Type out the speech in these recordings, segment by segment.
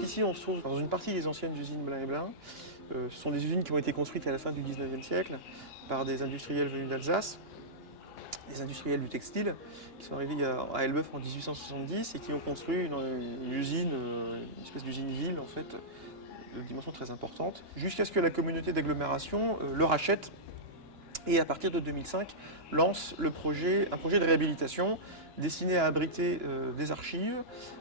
Donc ici, on se trouve dans une partie des anciennes usines Blin et Blin. Ce sont des usines qui ont été construites à la fin du 19e siècle par des industriels venus d'Alsace, des industriels du textile, qui sont arrivés à Elbeuf en 1870 et qui ont construit une usine, une espèce d'usine-ville en fait, de dimension très importante, jusqu'à ce que la communauté d'agglomération le rachète et à partir de 2005 lance un projet de réhabilitation destiné à abriter des archives,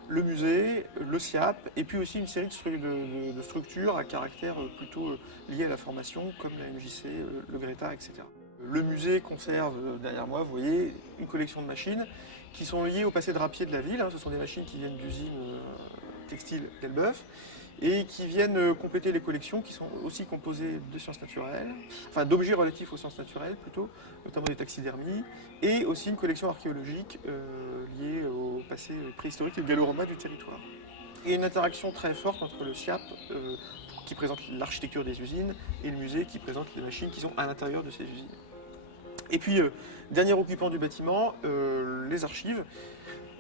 le musée, le SIAP et puis aussi une série de structures à caractère plutôt lié à la formation comme la MJC, le Greta, etc. Le musée conserve derrière moi, vous voyez, une collection de machines qui sont liées au passé drapier de la ville. Ce sont des machines qui viennent d'usines textiles d'Elbeuf et qui viennent compléter les collections qui sont aussi composées de sciences naturelles, enfin d'objets relatifs aux sciences naturelles plutôt, notamment des taxidermies, et aussi une collection archéologique liée au passé préhistorique et gallo-romain du territoire. Et une interaction très forte entre le SIAP, qui présente l'architecture des usines, et le musée qui présente les machines qui sont à l'intérieur de ces usines. Et puis, dernier occupant du bâtiment, les archives.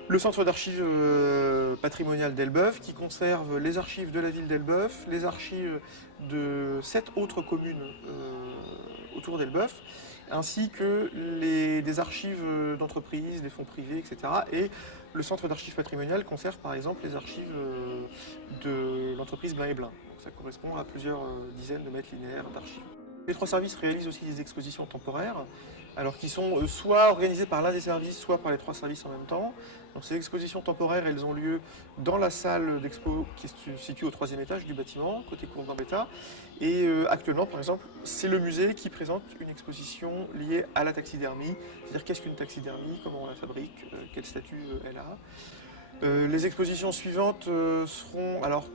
Le centre d'archives patrimoniales d'Elbeuf qui conserve les archives de la ville d'Elbeuf, les archives de 7 autres communes autour d'Elbeuf, ainsi que des archives d'entreprises, des fonds privés, etc. Et le centre d'archives patrimoniales conserve par exemple les archives de l'entreprise Blin et Blin. Donc ça correspond à plusieurs dizaines de mètres linéaires d'archives. Les 3 services réalisent aussi des expositions temporaires, alors qui sont soit organisées par l'un des services, soit par les 3 services en même temps. Donc ces expositions temporaires, elles ont lieu dans la salle d'expo qui se situe au 3e étage du bâtiment, côté cour Gambetta. Et actuellement, par exemple, c'est le musée qui présente une exposition liée à la taxidermie, c'est-à-dire qu'est-ce qu'une taxidermie, comment on la fabrique, quel statut elle a. Les expositions suivantes seront... Alors,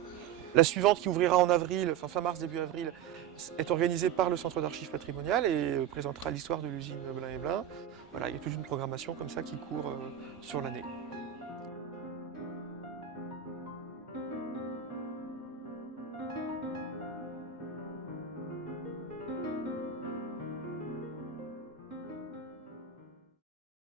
la suivante qui ouvrira en avril, fin mars, début avril, est organisée par le Centre d'archives patrimoniales et présentera l'histoire de l'usine Blin et Blin. Voilà, il y a toute une programmation comme ça qui court sur l'année.